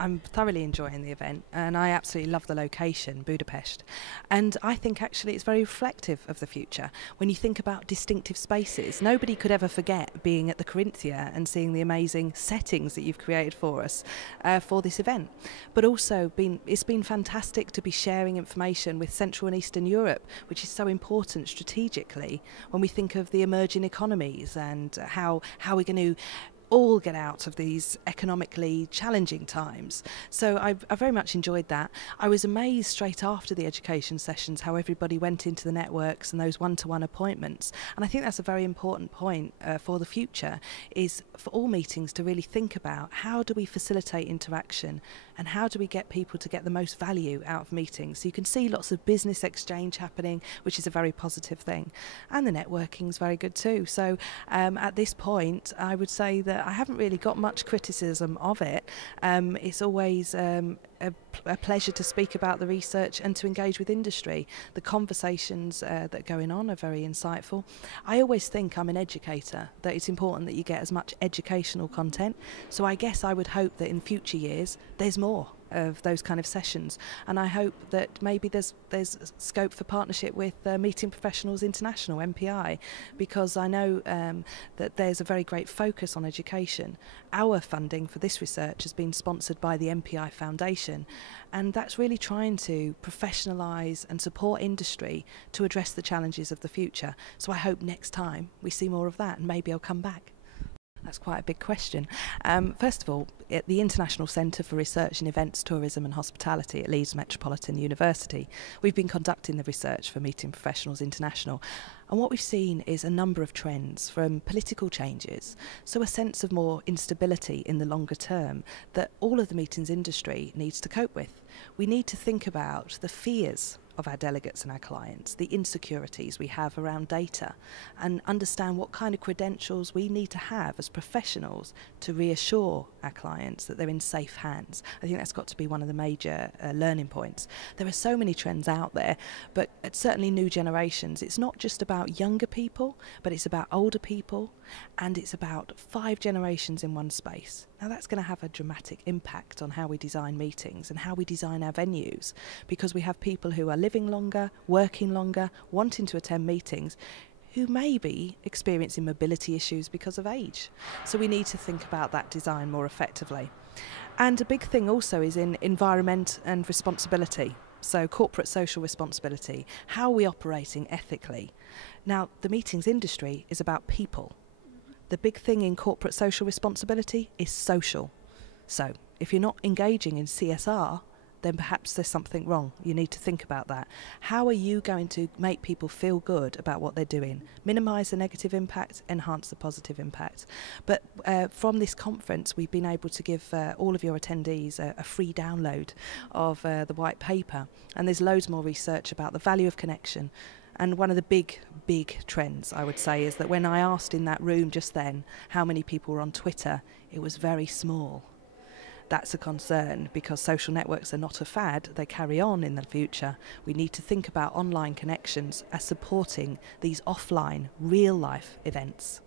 I'm thoroughly enjoying the event, and I absolutely love the location, Budapest. And I think actually it's very reflective of the future. When you think about distinctive spaces, nobody could ever forget being at the Corinthia and seeing the amazing settings that you've created for us for this event. But also, it's been fantastic to be sharing information with Central and Eastern Europe, which is so important strategically when we think of the emerging economies and how we're going to all get out of these economically challenging times. So I very much enjoyed that. I was amazed straight after the education sessions how everybody went into the networks and those one-to-one appointments. And I think that's a very important point for the future, is for all meetings to really think about how do we facilitate interaction and how do we get people to get the most value out of meetings. So you can see lots of business exchange happening, which is a very positive thing. And the networking is very good too. So at this point, I would say that I haven't really got much criticism of it. It's always a pleasure to speak about the research and to engage with industry. The conversations that are going on are very insightful. I always think, I'm an educator, that it's important that you get as much educational content. So I guess I would hope that in future years there's more of those kind of sessions, and I hope that maybe there's scope for partnership with Meeting Professionals International, MPI, because I know that there's a very great focus on education. Our funding for this research has been sponsored by the MPI Foundation, and that's really trying to professionalise and support industry to address the challenges of the future. So I hope next time we see more of that, and maybe I'll come back. That's quite a big question. First of all, at the International Centre for Research in Events, Tourism and Hospitality at Leeds Metropolitan University, we've been conducting the research for Meeting Professionals International. And what we've seen is a number of trends, from political changes, so a sense of more instability in the longer term that all of the meetings industry needs to cope with. We need to think about the fears of our delegates and our clients, the insecurities we have around data, and understand what kind of credentials we need to have as professionals to reassure our clients that they're in safe hands. I think that's got to be one of the major learning points. There are so many trends out there, but certainly new generations. It's not just about younger people, but it's about older people, and it's about 5 generations in one space. Now that's going to have a dramatic impact on how we design meetings and how we design our venues, because we have people who are living longer, working longer, wanting to attend meetings, who may be experiencing mobility issues because of age. So we need to think about that design more effectively. And a big thing also is in environment and responsibility. So corporate social responsibility, how are we operating ethically? Now the meetings industry is about people. The big thing in corporate social responsibility is social. So if you're not engaging in CSR, then perhaps there's something wrong. You need to think about that. How are you going to make people feel good about what they're doing? Minimise the negative impact, enhance the positive impact. But from this conference, we've been able to give all of your attendees a free download of the white paper. And there's loads more research about the value of connection. And one of the big trends, I would say, is that when I asked in that room just then how many people were on Twitter, it was very small. That's a concern, because social networks are not a fad, they carry on in the future. We need to think about online connections as supporting these offline, real-life events.